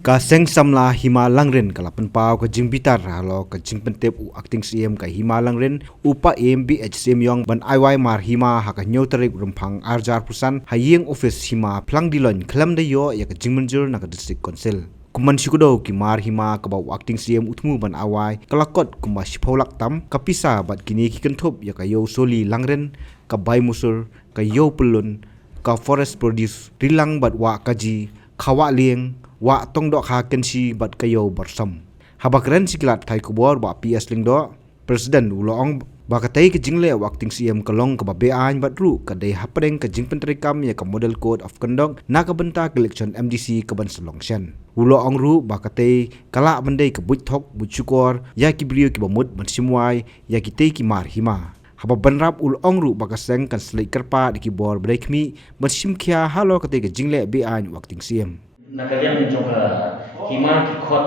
Ka seng samla hima langren kala penpau ka jing bitar halo ka jing pentep u acting CM ka hima langren upa MBHCM yong ban aiwai mar hima ha ka nyotarik rumphang arjar pusan hayeng office hima plang dilon klam de yo ya ka jing menjur na ka district council kuman sikudo ki mar hima ka bau acting CM utmu ban awai kalakot kuma shipolak tam kapisa bat kini ki kenthop ya ka yo soli langren ka bai musur ka yo pelun ka forest produce rilang bat wa kaji khawa lieng wa tong dok ha kensi bat kayo bersam habakren siklat thai kubor ba PS lingdo president ulong ba katai ke jingle wakting CM kalong ka babe an bat ru ka dei hapreng ka jing pentrikam ya ka model code of conduct na ka benta election MDC ka ban selection ulong ru ba katai kala bandai ka buit thok buchukor ya ki brio ki bamut mansimwai ya ki tei ki mar hima haba banrap ulong ru ba ka seng kan slai karpa di ki bor break mi mansim khia halo katai ka jingle be an wakting CM nakalian juga hima kikot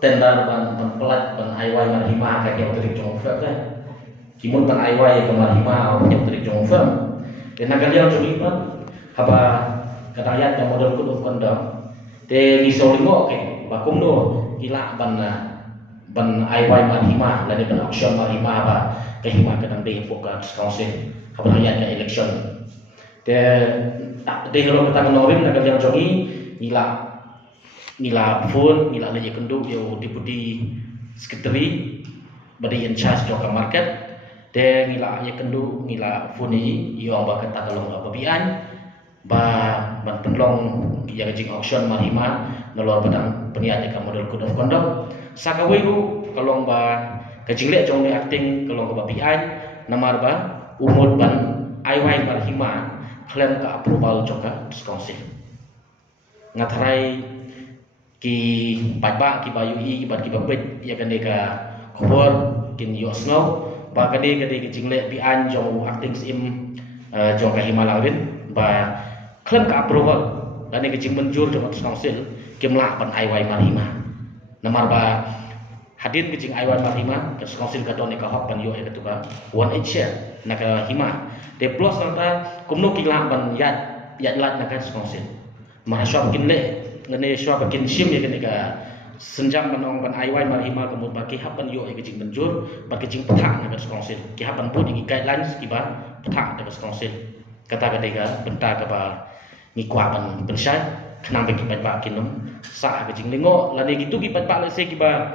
tendar ban pelat ban aiwai mar hima ka yang terik jong fem kan kimun ban aiwai ka mar hima yang terik jong fem dan nakalian juga haba kadayat ka model code of conduct te ni solingo ke bakum do kila ban aiwai mar hima lani ban auction mar hima ba ka hima kadang de focus council haba ayat ka election te de hero kata norim nakalian jogi nila phone nila lagi kendu yo deputy secretary badi in charge joka market de nila ye kendu nila phone ni yo ba kata kalong babian ba ban penlong ya jing auction marima nolor padang peniat ka model code of conduct sakaweru kalong ba kajing le jong ni acting kalong ka babian namar ba umur ban aiwai marima klaim ka approval joka council ngatrai ki baba ki bayu i bat ki babet ya kane ka khobor kin yo snow ba kane ki jingle bi an jong acting sim jong ka himalawin ba klaim ka approval dan ki jing menjur jong council kimla ban aiwai marima namar ba hadin ki jing aiwai marima ke council ka don ka hok ban yo e ka tuba 1 share na ka hima de plus nanta kumno ki la ban yat lat na ka council mahaswa bikin le ngene swa bikin sim ya kene ka senjam manong ban aiwai marima kemud baki hapan yo e kejing benjur baki jing petak na council ki hapan put ki guidelines ki ba petak na council kata kata ka benta ka ba ngi kwa ban pensai kenang baki ba kinum sa kejing lingo lani gitu ki ba le se ki ba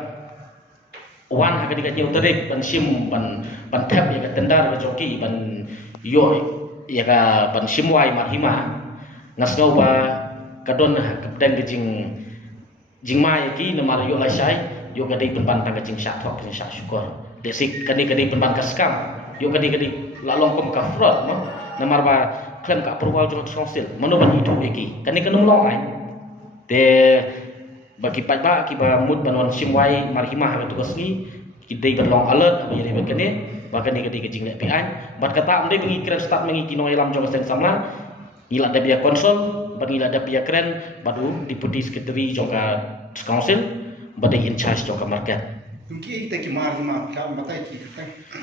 wan ha ka nyau terik ban sim ban tap ya ka tendar ka joki ban yo ya ka ban simwai marima ngasno ba kadon kapten ke jing mai ki namar yo la sai yo kadai penpan ta jing syak thok jing syak syukur desik kadai penpan ka skam yo kadai la long kom ka fraud no namar ba klaim ka approval jong council mano ban itu ki kadai kanum long ai te bagi ba ki ba mut banon simwai marhimah ka tugas ni ki dei ban long alert abi le kene ba kadai ke jing le pi ai bat kata amde bengi kren start mengi kino ilam jong sen samla ila da biya konsol bagila da pia kren badu deputy secretary joka council badi in charge joka market ki kita ki mar hima ka batai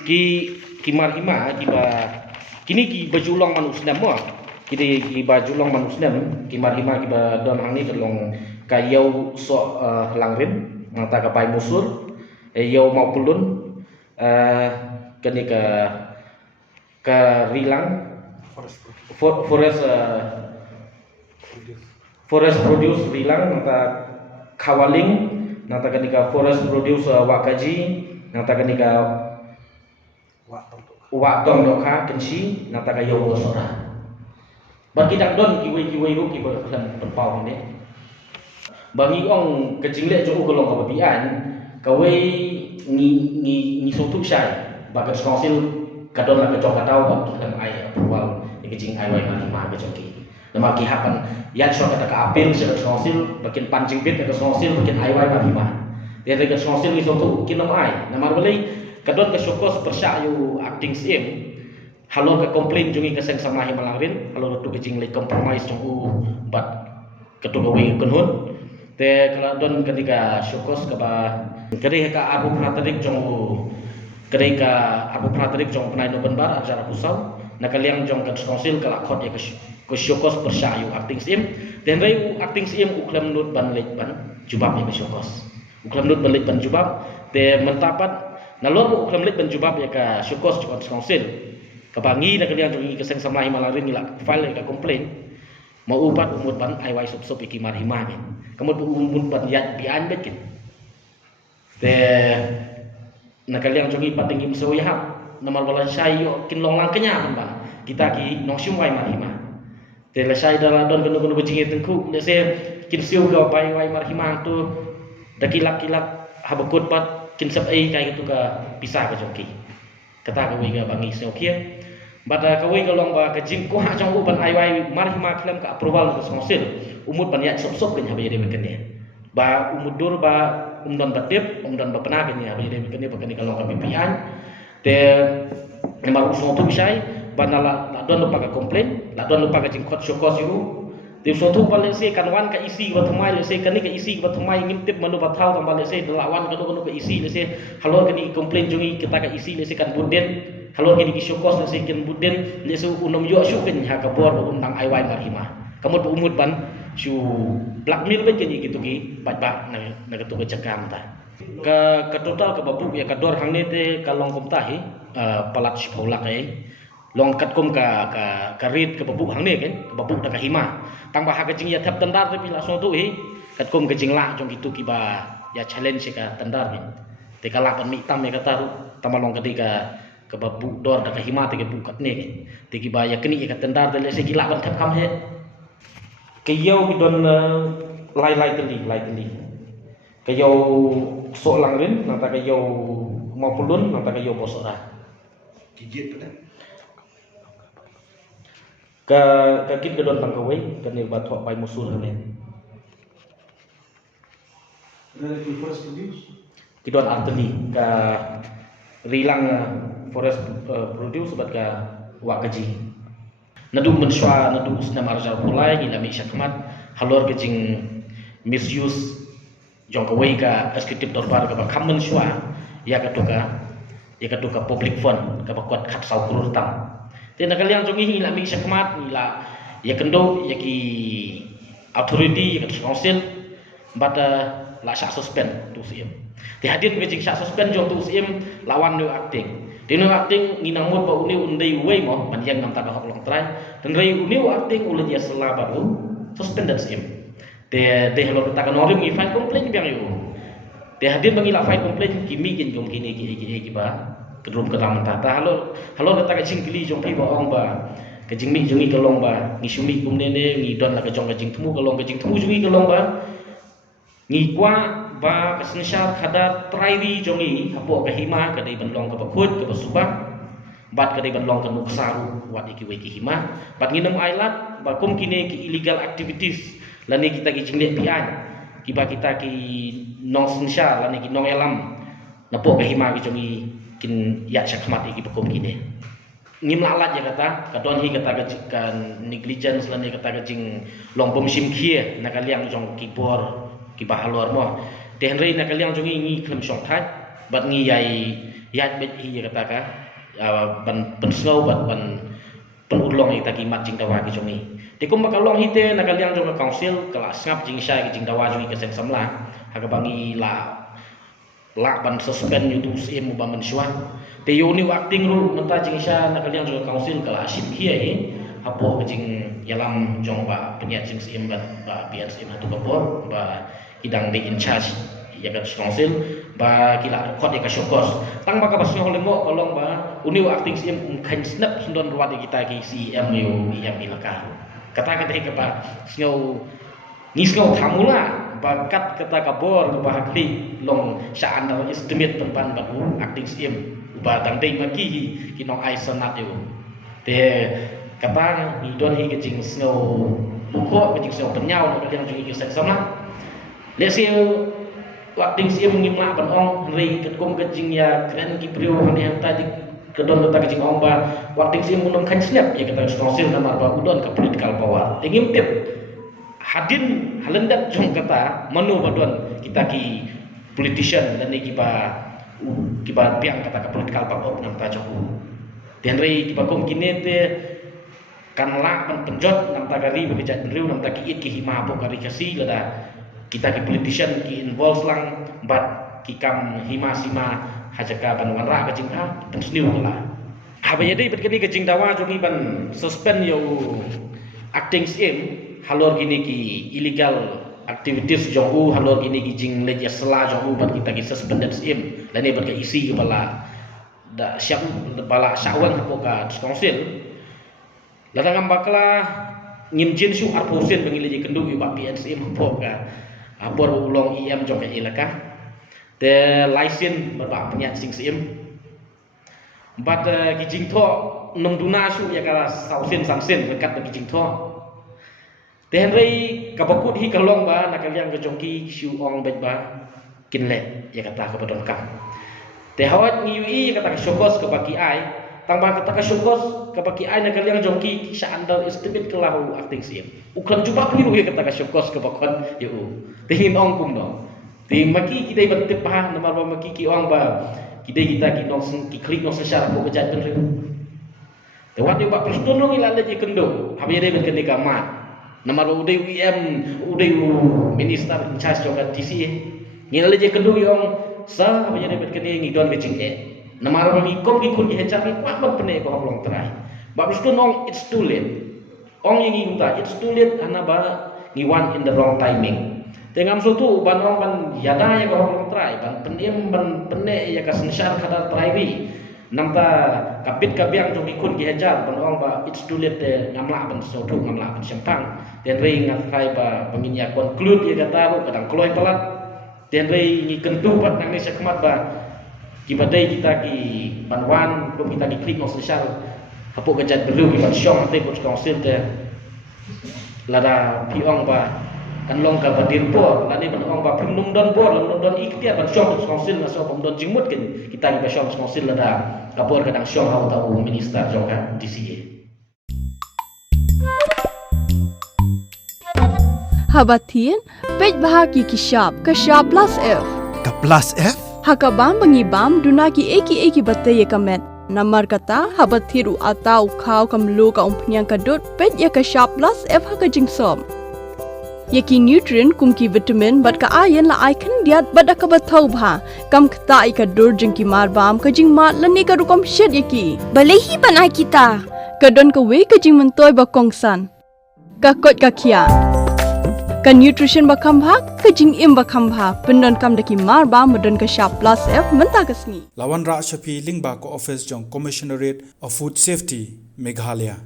ki mar hima ki ba kini ki bajulong manusnem mo ki bajulong manusnem ki mar hima ki ba don hang ni kelong kayau so langrin ngata ka pai musur yau mau pulun kini ka rilang forest produce rilang nata kawaling nata kanika forest produce wakaji nata kanika wa tong dokha kensi nata kayo sora bagi dak don kiwe ru ki berkelan berpau ni bagi ong kejingle jo kolong ka babian kawe ni sotu sai bagat council kadon la kecok katau bagi kan ai approval ikijing ai wai marima ka joki nama ki hapan yan so kata ka apil se council bakin pancing bit ka council bakin ai wai marima dia ka council ni sotu kinam ai namar balai kadon ka syokos persya yu acting sim halo ka complain jungi ka seng sama himalangrin halo tu kijing le compromise jong bat ketua wi kunhun te kadon ketika syokos ka ba kadi ka abu pratarik jong kadi ka abu pratarik jong penai no benbar ajar pusau nakaliang jong ka council kala khot ya ka syokos persya yu acting sim den rei acting sim uklam nut ban lek ban jubab ya syukos uklam lut balik ban jubab te mentapat nalor bu uklam lit ban jubab ya ka syukos jukon council kabangi na kalian jungi keseng sama himalarin nila file ka komplain mau upat umut ban ai wai sup iki mar hima ni kamut umut ban yat bi an bekin te na kalian jungi patinggi so ya namal balan sayo kin long lang kenya ban kita ki nong sim wai mar hima te la sai dala don kono kono bejing tengku le se kin siu ka bai wai mar hima tu dakilak-kilak habakut pat kin sap ai kai tu ka pisah ka joki kata ka wi ga bangi sio kia bada ka wi ga long ba ka jing ko ha jong u ban ai wai mar hima klem ka approval ka sonsil umut ban ya sop sop kan habe de bekene ba umut dur ba umdon batip umdon ba pena kan ya habe de bekene ba kan kalong ka pipian te memang usung tu bisai banala la don lupa ka komplain la don lupa ka jing khot syokos yu te sotu bale se kan wan ka isi ba thumai le se kan ni ka isi ba thumai ngintip manu ba thau tam bale se delawan ka no ka isi le se halor ka ni komplain jungi kita ka isi le se kan buden halor ka ni syokos le se kan buden le se unom yo syu kan ha ka bor undang ai wai marhima kamut umut ban syu blackmail ba kan gitu ki bat na ka tu ka cakam ta ka total ka babu ya ka dor hang ne te kalong kum tahi palat sipaulak ai long kat kum ka rit ka babu hang ne kan ka babu da ka hima tang ba ha ka jing ya thap tandar te pila so tu hi kat kum ka jing la jong gitu ki ba ya challenge ka tandar ni te ka la pan mi tam ya ka taru tamalong ka di ka babu dor da ka hima te ka bu kat ne te ki ba ya kini ka tandar te le se ki la ban thap kam he ke yau ki don lai teli ke yau so lang rin nang ta ke yau mau pulun nang ta ke yau bosok ra Kijit tu kan. ka kit gadon tang kawai kan ni bat bai musul ne kidon arteli ka rilang forest produce bat ka wa kaji nadu menswa nadu usna marjar pulai ila mi syakmat halor kejing misuse jong kawai ka eksekutif dorbar ka bakam menswa ya ka tuka public fund ka bakwat khat sau kurur tam te na kalian jongi ila mi syakmat ila ya kendo ya ki authority ya ka council bata la syak suspend tu sim te hadin ke jing syak suspend jong tu sim lawan no acting dino acting nginamut ba uni undai wei mo panjang nam ta hok long trai dan rei uni acting ulah dia sela baru suspended sim te halo ta kan orim ngi file complaint biang yo te hadin bangila file complaint kimi kin jong kini ki ba kedrum kedam tata halo kata kacing kili jong pi ba ong ba kacing mi jongi kelong ba ngi sumi kum nene ngi don la kacong kacing temu kelong kacing temu jongi kelong ba ngi kwa ba kasnsyar khadar trairi jongi hapo ka hima ka dei banlong ka bakut ka basubak bat ka dei banlong ka nuksaru wat iki we ki hima bat nginem ailat ba kum kini ki illegal activities lani kita ki jingle pian ki ba kita ki nong sensyar lani ki nong elam napo ka hima ki jongi kin ya syakmat iki bekum kini ngim lalat ya kata kadon hi kata kan negligence lan kata kajing long bom sim khie na kaliang jong kibor ki bahalor mo te henry na kaliang jong ngi klem song thai bat ngi yai yat bet hi kata ka ban pensau bat ban penulong ita ki mat jing dawa ki jong ni te kum bakalong hi te na kaliang jong council kelas ngap jing sha ki jing dawa jong ki sen samla ha ka bangi la ban suspend YouTube sim ba man shwa te yo ni acting ru menta jing sha na kaliang jo council kala asim khia hi hapo jing yalam jong ba penyat jing sim ba biar sim tu ba ba idang de in charge ya ka council ba kila khot ka syokos tang ba ka basyo lemo kolong ba uni acting sim khan snap sundon ruat kita ki CM yo yang ilaka kata ke ba snyo nisno thamula bakat kata kabor ke bahakli long saan dalam estimate tempat baru acting sim badang dei maki kinong ai sanat yo te kata ni don hi kejing snow buko kejing snow penyau no yang jungi kesek sama lesio acting sim ngimla ban ong rei ketkom kejing ya kren ki priu hani yang tadi kedon kata kejing ong ba acting sim munong kan snap ya kata council nama ba udon ke political power ngimtip hadin halendat jong kata manu badon kita ki politician dan ni kiba piang kata ka political power nam ta joku den rei kiba kom kinete kan la pan penjot nam ta gari beja riu nam ta ki hima bo kari kasi lada kita ki politician ki involve lang bat ki kam hima sima hajaka ban wan ra ka jing ha tan sniu la ha ba yadi bet kini ka jing dawa jongi ban suspend yo acting sim halor gini ki illegal activities jong halor gini ki jing leja sela jong bat kita ki suspended sim la ne bat ka isi ki bala da syam bala syawan ko ka council la ngam bakla ngim jin su arposen bangile je kendu yu ba PNCM po ka apor ulong IM jong ka ilaka te license ba penyat sing sim bat ki jing tho nong duna su ya kala sausen samsen dekat ki jing tho te henrei kabakut hi kalong ba nakaliang ka jongki su ong bet ba kinle ya kata ka bodong kam te hawat ngi ui kata ka syokos ka baki ai tang ba kata ka syokos ka baki ai nakaliang jongki sa andal estimate kelahu acting sim uklan juba piru ya kata ka syokos ka bakon yu tingin ong kum no ti maki kidai bat pa namar ba maki ki ong ba kidai kita ki nong ki klik nong sesyara ko kejat ben riu te wat yu ba preston nong ilale je kendo habi dai ben kenika mat namar ba udai UM udai minister in charge jong TCA ngilale je kendo yong sa habi dai ben keni ngidon ke jing namar ba ngi kom ki kun ki hejar ni kwat ban pene ko hoblong trai ba preston nong it's too late ong yang ngi it's too late ana ba ngi one in the wrong timing tengam sutu ban ong ban yada ya ko hoblong trai ban penem ban pene ya ka sensyar kadar trai namta kapit kabiang jong ikun ki hajar ban ong ba it's too late ngamla ban sutu ngamla ban sempang den rei ngakai ba pengin ya conclude ya kata ro kadang kloi palat den rei ngi kentu pat nang ni sekmat ba ki badai kita ki banwan ko kita ki klik no sensyar apo kejat belu ki ban syong te ko council te lada piong ba kan long ka badir por lani ban ong ba prim num don por num don iktia ban syong ko council na so pom don jingmut ken kita ki ba syong council lada kapor kadang syong hau tau minister jong kan DCA Habatin pej bahagi kishap kashap plus F Ka plus F? hakabam bangibam dunaki eki batte ye kamet namar kata habathiru atau khau kamlu ka umpnyang kadut pej ya kashap plus F haka jingsom yaki nutrient kumki vitamin bat ka iron la icon diat bat ka bathau bha kam khta I ka dur jingki marbam ka jingmat lani ka rukom shed yaki balehi banai kita kadon ka we ka jing mentoy ba kongsan ka kot ka kia ka nutrition ba khambha ka jing im ba khambha pendon kam daki marba modon ka sharp plus F menta kasni Lawan Ra Shafi Lingba ko office jong Commissionerate of Food Safety Meghalaya